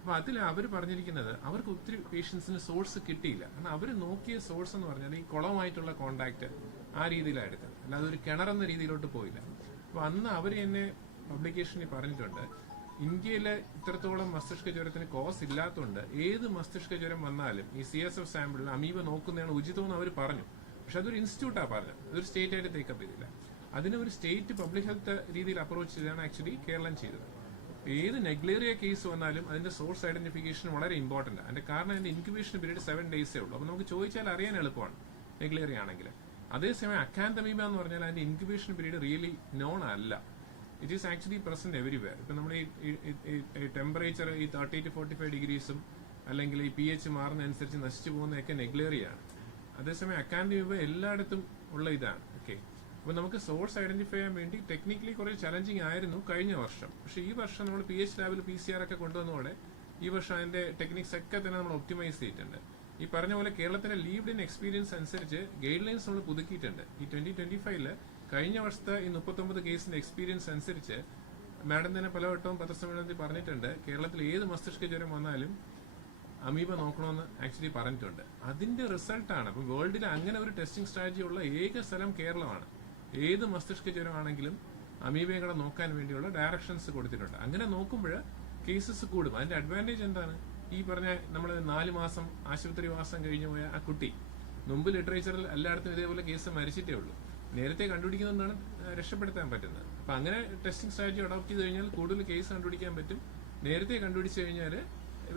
അപ്പോൾ അതിൽ അവർ പറഞ്ഞിരിക്കുന്നത് അവർക്ക് ഒത്തിരി പേഷ്യൻസിന് സോഴ്സ് കിട്ടിയില്ല. കാരണം അവർ നോക്കിയ സോഴ്സ് എന്ന് പറഞ്ഞാൽ ഈ കുളമായിട്ടുള്ള കോണ്ടാക്ട് ആ രീതിയിലാണ് എടുത്തത്. അല്ലാതെ ഒരു കിണറെന്ന രീതിയിലോട്ട് പോയില്ല. അപ്പോൾ അന്ന് അവർ എന്നെ പബ്ലിക്കേഷനിൽ പറഞ്ഞിട്ടുണ്ട് ഇന്ത്യയിലെ ഇത്രത്തോളം മസ്തിഷ്ക ജ്വരത്തിന് കോസ് ഇല്ലാത്തതുകൊണ്ട് ഏത് മസ്തിഷ്ക ജ്വരം വന്നാലും ഈ സി എസ് എഫ് സാമ്പിളിൽ അമീബ നോക്കുന്നതാണ് ഉചിതമെന്ന് അവർ പറഞ്ഞു. പക്ഷെ അതൊരു ഇൻസ്റ്റിറ്റ്യൂട്ടാണ് പറഞ്ഞത്. അതൊരു സ്റ്റേറ്റ് ആയിട്ട് ടേക്കപ്പ് ചെയ്തില്ല. അതിന് ഒരു സ്റ്റേറ്റ് പബ്ലിക് ഹെൽത്ത് രീതിയിൽ അപ്രോച്ച് ചെയ്താണ് ആക്ച്വലി കേരളം ചെയ്തത്. ഏത് നെഗ്ലേറിയ കേസ് വന്നാലും അതിന്റെ സോഴ്സ് ഐഡന്റിഫിക്കേഷൻ വളരെ ഇമ്പോർട്ടന്റ് അതിന്റെ കാരണം അതിന്റെ ഇൻക്യുബേഷൻ പീരീഡ് സെവൻ ഡേയ്സേ ഉള്ളൂ. അപ്പൊ നമുക്ക് ചോദിച്ചാൽ അറിയാൻ എളുപ്പമാണ് നെഗ്ലേറിയ ആണെങ്കിൽ അതേസമയം അക്കാന്തമീബ എന്ന് പറഞ്ഞാൽ അതിന്റെ ഇൻക്യുബേഷൻ പീരീഡ് റിയലി നോൺ അല്ല. It is actually present everywhere ഇപ്പൊ നമ്മൾ ഈ ടെമ്പറേച്ചർ ഈ തേർട്ടി ടു ഫോർട്ടി ഫൈവ് ഡിഗ്രീസും അല്ലെങ്കിൽ ഈ പി എച്ച് മാറുന്നതനുസരിച്ച് നശിച്ചു പോകുന്നതൊക്കെ നെഗ്ലേറിയാണ് അതേസമയം അക്കാന്തമീബ എല്ലായിടത്തും ഉള്ള ഇതാണ്. ഓക്കെ അപ്പൊ നമുക്ക് സോഴ്സ് ഐഡന്റിഫൈ ചെയ്യാൻ വേണ്ടി ടെക്നിക്കലി കുറേ ചലഞ്ചിങ് ആയിരുന്നു കഴിഞ്ഞ വർഷം. പക്ഷെ ഈ വർഷം നമ്മൾ പി എച്ച് ലാബിൽ പി സി ആർ ഒക്കെ കൊണ്ടുവന്നതോടെ ഈ വർഷം അതിന്റെ ടെക്നിക്സ് ഒക്കെ തന്നെ നമ്മൾ ഒപ്റ്റിമൈസ് ചെയ്തിട്ടുണ്ട്. ഈ പറഞ്ഞ പോലെ കേരളത്തിലെ ലീവ്ഡ് ഇൻ എക്സ്പീരിയൻസ് അനുസരിച്ച് ഗൈഡ് ലൈൻസ് നമ്മൾ പുതുക്കിയിട്ടുണ്ട്. ഈ ട്വന്റി ട്വന്റി ഫൈവിൽ കഴിഞ്ഞ വർഷത്തെ ഈ മുപ്പത്തൊമ്പത് കേസിന്റെ എക്സ്പീരിയൻസ് അനുസരിച്ച് മാഡം തന്നെ പലവട്ടവും പത്രസമ്മേളനത്തിൽ പറഞ്ഞിട്ടുണ്ട്. കേരളത്തിൽ ഏത് മസ്തിഷ്ക ജ്വരം വന്നാലും അമീബ നോക്കണമെന്ന് ആക്ച്വലി പറഞ്ഞിട്ടുണ്ട്. അതിന്റെ റിസൾട്ടാണ് അപ്പം വേൾഡിൽ അങ്ങനെ ഒരു ടെസ്റ്റിംഗ് സ്ട്രാറ്റജി ഉള്ള ഏക സ്ഥലം കേരളമാണ്. ഏത് മസ്തിഷ്ക ജ്വരമാണെങ്കിലും അമീബയെ കൂടെ നോക്കാൻ വേണ്ടിയുള്ള ഡയറക്ഷൻസ് കൊടുത്തിട്ടുണ്ട്. അങ്ങനെ നോക്കുമ്പോൾ കേസസ് കൂടും. അതിന്റെ അഡ്വാന്റേജ് എന്താണ്? ഈ പറഞ്ഞ നമ്മൾ നാല് മാസം ആശുപത്രി വാസം കഴിഞ്ഞു പോയ ആ കുട്ടി മുമ്പ് ലിറ്ററേച്ചറിൽ എല്ലായിടത്തും ഇതേപോലെ കേസ് മരിച്ചിട്ടേ ഉള്ളൂ. നേരത്തെ കണ്ടുപിടിക്കുന്നതാണ് രക്ഷപ്പെടുത്താൻ പറ്റുന്നത്. അപ്പൊ അങ്ങനെ ടെസ്റ്റിംഗ് സ്ട്രാറ്റജി അഡോപ്റ്റ് ചെയ്ത് കഴിഞ്ഞാൽ കൂടുതൽ കേസ് കണ്ടുപിടിക്കാൻ പറ്റും. നേരത്തെ കണ്ടുപിടിച്ചു കഴിഞ്ഞാൽ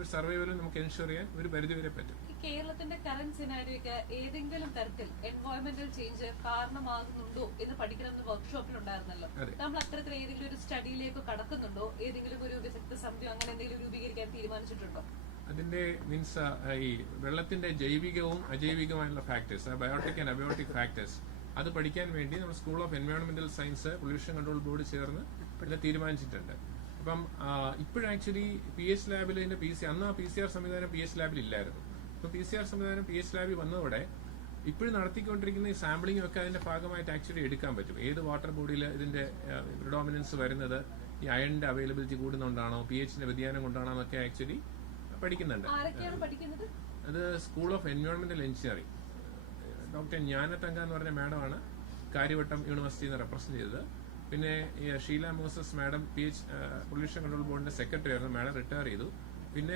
സർവൈവലും നമുക്ക് എൻഷുർ ചെയ്യാൻ ഒരു പരിധിവരെ പറ്റും. കേരളത്തിന്റെ കറന്റ് സിനാരിയൊക്കെ ഏതെങ്കിലും തരത്തിൽ എൻവയോൺമെന്റൽ ചേഞ്ച് കാരണമാകുന്നുണ്ടോ എന്ന് പഠിക്കണമെന്ന് വർക്ക്ഷോപ്പിൽ ഉണ്ടായിരുന്നല്ലോ. നമ്മൾ അത്തരത്തിൽ ഏതെങ്കിലും ഒരു സ്റ്റഡിയിലേക്ക് കടക്കുന്നുണ്ടോ? ഏതെങ്കിലും ഒരു വിദഗ്ധ സമിതിയോ അങ്ങനെ എന്തെങ്കിലും രൂപീകരിക്കാൻ തീരുമാനിച്ചിട്ടുണ്ടോ? അതിന്റെ മീൻസ് ഈ വെള്ളത്തിന്റെ ജൈവികവും അജൈവികവുമായുള്ള factors biotic and abiotic factors അത് പഠിക്കാൻ വേണ്ടി നമ്മൾ സ്കൂൾ ഓഫ് എൻവയോൺമെന്റൽ സയൻസ് പൊല്യൂഷൻ കൺട്രോൾ ബോർഡ് ചേർന്ന് ഇതിനെ തീരുമാനിച്ചിട്ടുണ്ട്. അപ്പം ഇപ്പോഴാക്ച്വലി പി എച്ച് ലാബിൽ അതിന്റെ പി സി അന്ന് ആ പി സി ആർ സംവിധാനം പി എച്ച് ലാബിൽ ഇല്ലായിരുന്നു. ഇപ്പൊ പി സി ആർ സംവിധാനം പി എച്ച് ലാബിൽ വന്നതോടെ ഇപ്പോഴും നടത്തിക്കൊണ്ടിരിക്കുന്ന ഈ സാമ്പിളിംഗ് ഒക്കെ അതിന്റെ ഭാഗമായിട്ട് ആക്ച്വലി എടുക്കാൻ പറ്റും. ഏത് വാട്ടർ ബോഡിയിൽ ഇതിന്റെ പ്രിഡോമിനൻസ് വരുന്നത് ഈ അയണിന്റെ അവൈലബിലിറ്റി കൂടുന്നുണ്ടാണോ പി എച്ചിന്റെ വ്യതിയാനം കൊണ്ടാണോ എന്നൊക്കെ ആക്ച്വലി പഠിക്കുന്നുണ്ട്. അത് സ്കൂൾ ഓഫ് എൻവയോൺമെന്റൽ എഞ്ചിനീയറിംഗ് ഡോക്ടർ ജ്ഞാനതങ്ക എന്ന് പറഞ്ഞ മാഡമാണ് കാര്യവട്ടം യൂണിവേഴ്സിറ്റിയിൽ നിന്ന് റെപ്രസെന്റ് ചെയ്തത്. പിന്നെ ഈ Sheela Moses madam P H pollution control ബോർഡിന്റെ സെക്രട്ടറി ആയിരുന്നു. മാഡം റിട്ടയർ ചെയ്തു. പിന്നെ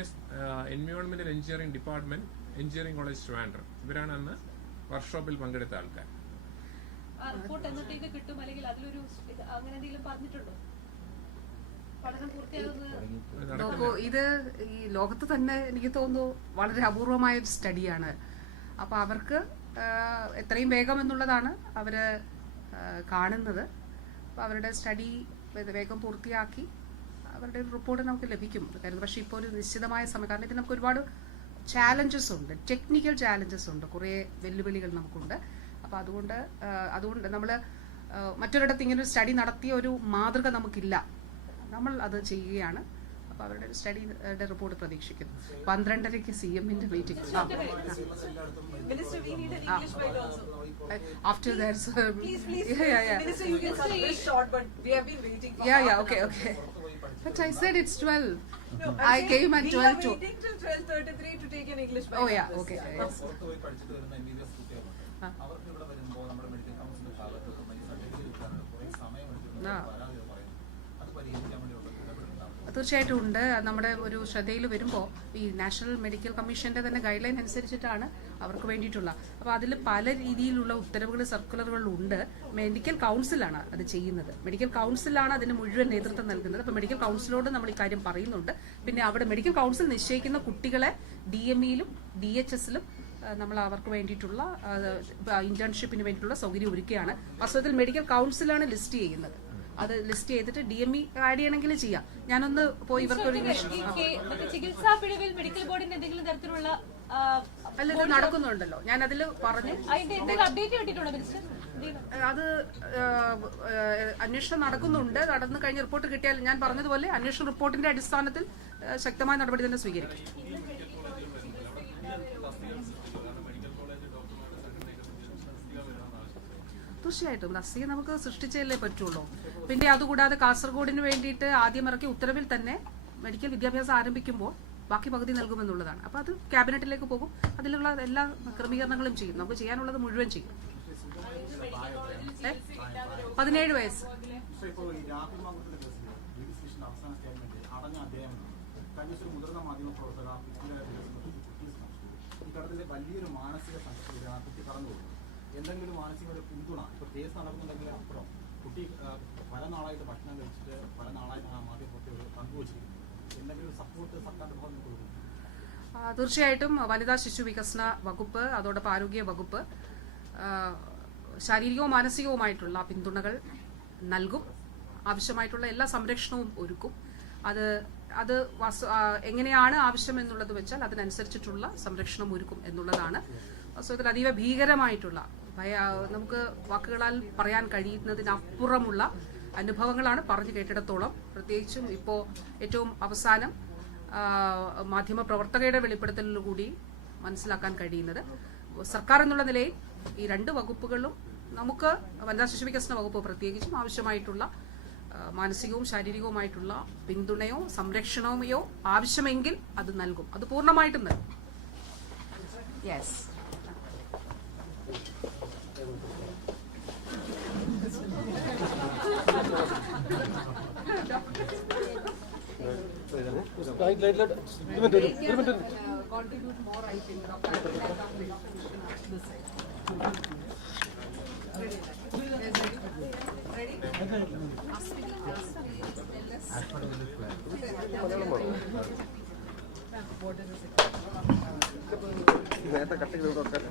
എൻവയോൺമെന്റൽ engineering department engineering college Trivandrum. ഇവരാണ് അന്ന് വർക്ക്ഷോപ്പിൽ പങ്കെടുത്ത ആൾക്കാർ. ആ റിപ്പോർട്ട് എന്നത്തേക്ക് കിട്ടും അല്ലെങ്കിൽ അതിലൊരു ഇത് അങ്ങനെ എന്തെങ്കിലും പറഞ്ഞിട്ടുണ്ടോ? നോക്കൂ ഇത് ഈ ലോകത്ത് തന്നെ എനിക്ക് തോന്നുന്നു വളരെ അപൂർവമായ ഒരു സ്റ്റഡിയാണ്. അപ്പൊ അവർക്ക് എത്രയും വേഗം എന്നുള്ളതാണ് അവർ കാണുന്നത്. അപ്പൊ അവരുടെ സ്റ്റഡി വേഗം പൂർത്തിയാക്കി അവരുടെ റിപ്പോർട്ട് നമുക്ക് ലഭിക്കും കരുതുന്നു. പക്ഷെ ഇപ്പോൾ ഒരു നിശ്ചിതമായ സമയം കാരണം ഇത് നമുക്ക് ഒരുപാട് ചാലഞ്ചസ് ഉണ്ട്. ടെക്നിക്കൽ ചാലഞ്ചസ് ഉണ്ട്. കുറേ വെല്ലുവിളികൾ നമുക്കുണ്ട്. അപ്പോൾ അതുകൊണ്ട് അതുകൊണ്ട് നമ്മൾ മറ്റൊരിടത്ത് ഇങ്ങനെ ഒരു സ്റ്റഡി നടത്തിയ ഒരു മാതൃക നമുക്കില്ല. നമ്മൾ അത് ചെയ്യുകയാണ്. അപ്പോൾ അവരുടെ ഒരു സ്റ്റഡിയുടെ റിപ്പോർട്ട് പ്രതീക്ഷിക്കുന്നു. പന്ത്രണ്ടരയ്ക്ക് സി എമ്മിന്റെ meeting. After that's yeah yeah okay yeah, but I said it's 12. No, I saying came at we 12 are to. waiting till 12:33 to take an English Bible. Oh, yeah, okay, Yeah. yes. പുറത്ത് തീർച്ചയായിട്ടും ഉണ്ട്. നമ്മുടെ ഒരു ശ്രദ്ധയിൽ വരുമ്പോൾ ഈ national medical കമ്മീഷന്റെ തന്നെ ഗൈഡ് ലൈൻ അനുസരിച്ചിട്ടാണ് അവർക്ക് വേണ്ടിയിട്ടുള്ള. അപ്പോൾ അതിൽ പല രീതിയിലുള്ള ഉത്തരവുകൾ സർക്കുലറുകളുണ്ട് മെഡിക്കൽ കൗൺസിലാണ് അത് ചെയ്യുന്നത്. മെഡിക്കൽ കൗൺസിലാണ് അതിന് മുഴുവൻ നേതൃത്വം നൽകുന്നത്. അപ്പോൾ മെഡിക്കൽ കൗൺസിലോട് നമ്മൾ ഈ കാര്യം പറയുന്നുണ്ട്. പിന്നെ അവിടെ മെഡിക്കൽ കൗൺസിൽ നിശ്ചയിക്കുന്ന കുട്ടികളെ ഡി എം ഇയിലും ഡി എച്ച് എസിലും നമ്മൾ അവർക്ക് വേണ്ടിയിട്ടുള്ള ഇന്റേൺഷിപ്പിന് വേണ്ടിയിട്ടുള്ള സൗകര്യം ഒരുക്കുകയാണ്. വാസ്തവത്തിൽ മെഡിക്കൽ കൗൺസിലാണ് ലിസ്റ്റ് ചെയ്യുന്നത്. അത് ലിസ്റ്റ് ചെയ്തിട്ട് ഡി എം ഇ ആഡ് ചെയ്യണമെങ്കിൽ ചെയ്യാം. ഞാനൊന്ന് പോയി ഇവർക്ക് ഒരു ഇംഗ്ലീഷ് ഈ കേ- ചികിത്സാ പിഴവിൽ മെഡിക്കൽ ബോർഡിന്റെ എന്തെങ്കിലും തരത്തിലുള്ള അല്ല ഇത് നടക്കുന്നുണ്ടല്ലോ. ഞാൻ അതിൽ പറഞ്ഞു അത് അന്വേഷണം നടക്കുന്നുണ്ട്. നടന്നു കഴിഞ്ഞ റിപ്പോർട്ട് കിട്ടിയാൽ ഞാൻ പറഞ്ഞതുപോലെ അന്വേഷണ റിപ്പോർട്ടിന്റെ അടിസ്ഥാനത്തിൽ ശക്തമായ നടപടി തന്നെ സ്വീകരിക്കും. തീർച്ചയായിട്ടും. തസ്തിക നമുക്ക് സൃഷ്ടിച്ചല്ലേ പറ്റുള്ളൂ. പിന്നെ അതുകൂടാതെ കാസർഗോഡിന് വേണ്ടിയിട്ട് ആദ്യം ഇറക്കി ഉത്തരവിൽ തന്നെ മെഡിക്കൽ വിദ്യാഭ്യാസം ആരംഭിക്കുമ്പോൾ ബാക്കി പകുതി നൽകുമെന്നുള്ളതാണ്. അപ്പോൾ അത് ക്യാബിനറ്റിലേക്ക് പോകും. അതിലുള്ള എല്ലാ ക്രമീകരണങ്ങളും ചെയ്യും നമുക്ക് ചെയ്യാനുള്ളത് മുഴുവൻ ചെയ്യും? പതിനേഴ് വയസ്സ്. മാധ്യമ വലിയൊരു മാനസിക എന്തെങ്കിലും മാനസിക പിന്തുണ ഇപ്പൊ കേസ് നടക്കുന്നുണ്ടെങ്കിൽ അപ്പുറം കുട്ടി പല നാളായിട്ട് ഭക്ഷണം കഴിച്ചിട്ട് പല നാളായിട്ട് ആ മാധ്യമ പ്രവർത്തകർ പങ്കുവച്ചിരിക്കുന്നത് എന്തെങ്കിലും സപ്പോർട്ട് സർക്കാരിന്റെ ഭാഗത്ത് കൊടുക്കും തീർച്ചയായിട്ടും വനിതാ ശിശു വികസന വകുപ്പ് അതോടൊപ്പം ആരോഗ്യ വകുപ്പ് ശാരീരികവും മാനസികവുമായിട്ടുള്ള പിന്തുണകൾ നൽകും. ആവശ്യമായിട്ടുള്ള എല്ലാ സംരക്ഷണവും ഒരുക്കും. അത് അത് എങ്ങനെയാണ് ആവശ്യം എന്നുള്ളത് വെച്ചാൽ അതിനനുസരിച്ചിട്ടുള്ള സംരക്ഷണം ഒരുക്കും എന്നുള്ളതാണ്. വാസ്തവത്തിൽ അതീവ ഭീകരമായിട്ടുള്ള നമുക്ക് വാക്കുകളാൽ പറയാൻ കഴിയുന്നതിനപ്പുറമുള്ള അനുഭവങ്ങളാണ് പറഞ്ഞു കേട്ടിടത്തോളം. പ്രത്യേകിച്ചും ഇപ്പോൾ ഏറ്റവും അവസാനം മാധ്യമ പ്രവർത്തകയുടെ വെളിപ്പെടുത്തലിലൂടി മനസ്സിലാക്കാൻ കഴിയുന്നത്. സർക്കാർ എന്നുള്ള നിലയിൽ ഈ രണ്ട് വകുപ്പുകളും നമുക്ക് വനിതാ ശിശു വികസന വകുപ്പ് പ്രത്യേകിച്ചും ആവശ്യമായിട്ടുള്ള മാനസികവും ശാരീരികവുമായിട്ടുള്ള പിന്തുണയോ സംരക്ഷണമോ ആവശ്യമെങ്കിൽ അത് നൽകും. അത് പൂർണമായിട്ടും നൽകും. Yes contribute more, I think, നേരത്തെ കട്ട് ചെയ്ത് കൊടുക്കാൻ